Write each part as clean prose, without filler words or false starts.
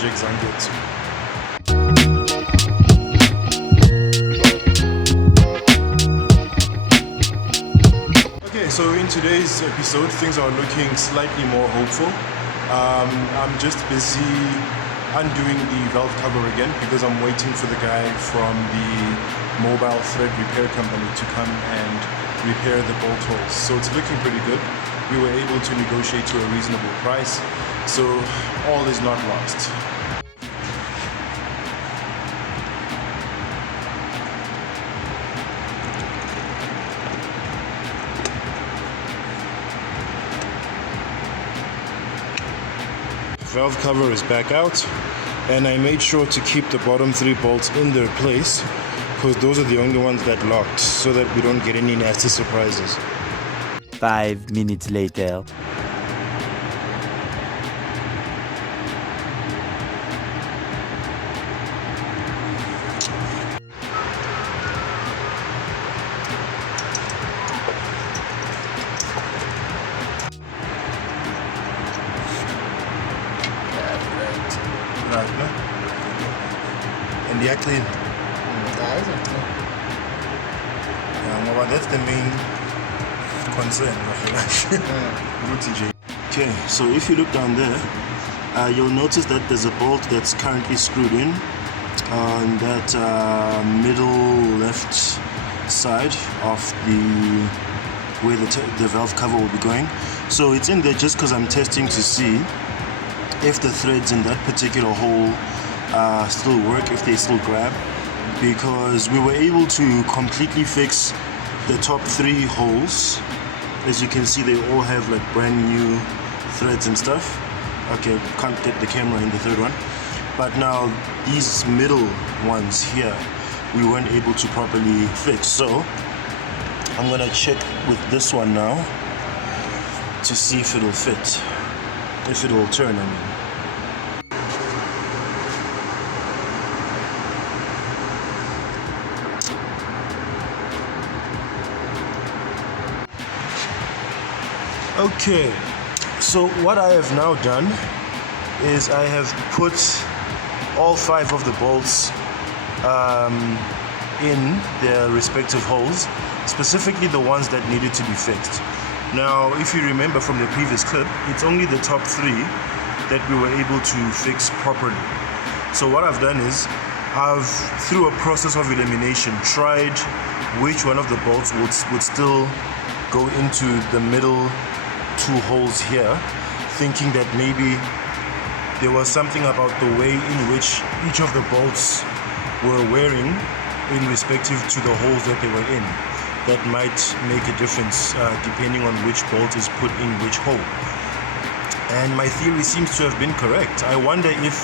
project Zangetsu. Okay, so in today's episode, things are looking slightly more hopeful. I'm just busy undoing the valve cover again because I'm waiting for the guy from the mobile thread repair company to come and repair the bolt holes. So it's looking pretty good. We were able to negotiate to a reasonable price, so all is not lost. Valve cover is back out, and I made sure to keep the bottom 3 bolts in their place because those are the only ones that locked, so that we don't get any nasty surprises. 5 minutes later. Right, no? And they are clean. Well, that's the main concern. Okay, so if you look down there, you'll notice that there's a bolt that's currently screwed in on that middle left side of where the valve cover will be going. So it's in there just because I'm testing to see if the threads in that particular hole still work, if they still grab, because we were able to completely fix the top 3 holes. As you can see, they all have like brand new threads and stuff. Okay, can't get the camera in the 3rd one, but now these middle ones here we weren't able to properly fix. So I'm gonna check with this one now to see if it'll fit, if it will turn, I mean. Okay, so what I have now done is I have put all 5 of the bolts in their respective holes, specifically the ones that needed to be fixed. Now, if you remember from the previous clip, it's only the top 3 that we were able to fix properly. So what I've done is, I've, through a process of elimination, tried which one of the bolts would still go into the middle 2 holes here, thinking that maybe there was something about the way in which each of the bolts were wearing in respective to the holes that they were in that might make a difference depending on which bolt is put in which hole. And my theory seems to have been correct. I wonder if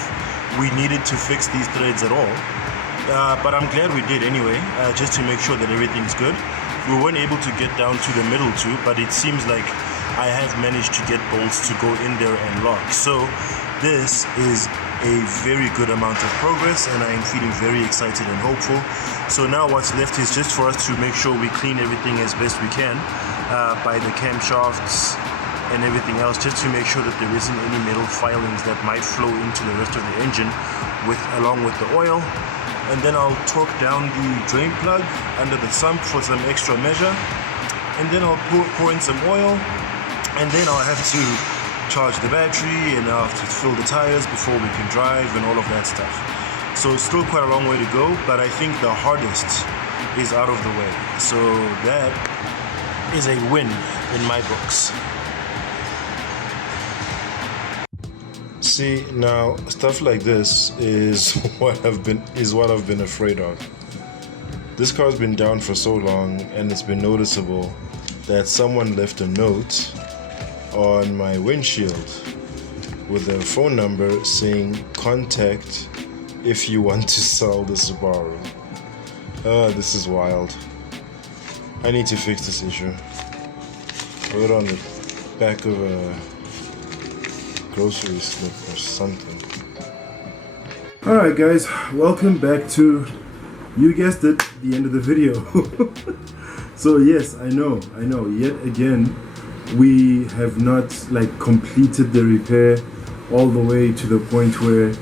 we needed to fix these threads at all, but I'm glad we did anyway, just to make sure that everything's good. We weren't able to get down to the middle 2, but it seems like I have managed to get bolts to go in there and lock. So this is a very good amount of progress, and I am feeling very excited and hopeful. So now what's left is just for us to make sure we clean everything as best we can by the camshafts and everything else, just to make sure that there isn't any metal filings that might flow into the rest of the engine along with the oil. And then I'll torque down the drain plug under the sump for some extra measure, and then I'll pour in some oil, and then I'll have to charge the battery, and I'll have to fill the tires before we can drive and all of that stuff. So it's still quite a long way to go, but I think the hardest is out of the way. So that is a win in my books. See, now stuff like this is what I've been afraid of. This car's been down for so long, and it's been noticeable that someone left a note on my windshield with a phone number saying contact if you want to sell the Subaru. This is wild. I need to fix this issue. Put it on the back of a grocery slip or something. Alright guys, welcome back to, you guessed it, the end of the video. So yes, I know, yet again we have not completed the repair all the way to the point where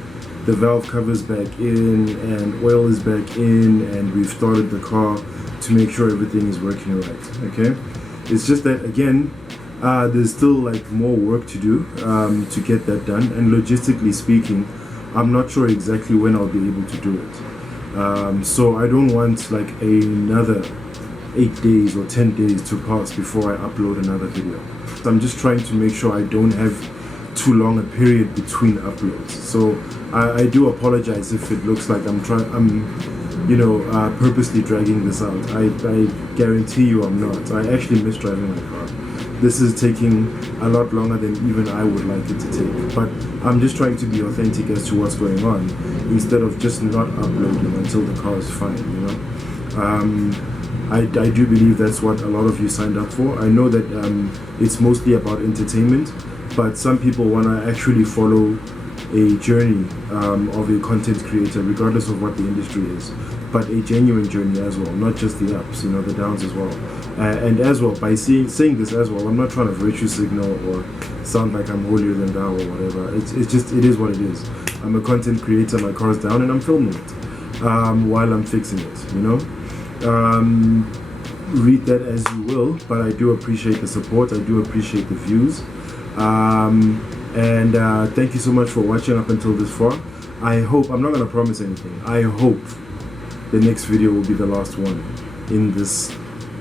the valve cover's back in and oil is back in, and we've started the car to make sure everything is working right. Okay, it's just that again, there's still like more work to do to get that done, and logistically speaking, I'm not sure exactly when I'll be able to do it. So I don't want like another 8 days or 10 days to pass before I upload another video. So I'm just trying to make sure I don't have too long a period between uploads. So I do apologize if it looks like I'm purposely dragging this out. I guarantee you I'm not. I actually miss driving my car. This is taking a lot longer than even I would like it to take. But I'm just trying to be authentic as to what's going on, instead of just not uploading until the car is fine, you know. I do believe that's what a lot of you signed up for. I know that it's mostly about entertainment, but some people want to actually follow a journey of a content creator, regardless of what the industry is, but a genuine journey as well, not just the ups, you know, the downs as well. And as well, by saying this as well, I'm not trying to virtue signal or sound like I'm holier than thou or whatever. It's just, it is what it is. I'm a content creator, my car's down, and I'm filming it while I'm fixing it, you know. Read that as you will, but I do appreciate the support, I do appreciate the views, and thank you so much for watching up until this far. I hope, I'm not going to promise anything, I hope the next video will be the last one in this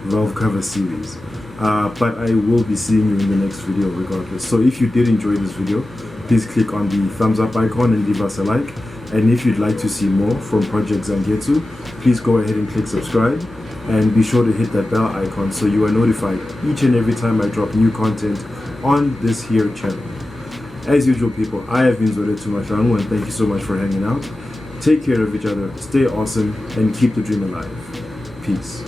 valve cover series, but I will be seeing you in the next video regardless. So if you did enjoy this video, please click on the thumbs up icon and leave us a like. And if you'd like to see more from Project Zangetsu, please go ahead and click subscribe, and be sure to hit that bell icon so you are notified each and every time I drop new content on this here channel. As usual, people, I have been Zangetsu Mahlangu, and thank you so much for hanging out. Take care of each other, stay awesome, and keep the dream alive. Peace.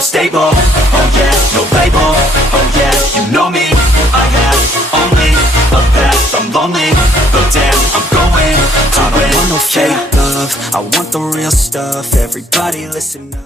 Stable, oh yeah, no label, oh yeah, you know me. I have only a path, I'm lonely, but damn, I'm going to win. I don't want no fake love, I want the real stuff. Everybody listen up.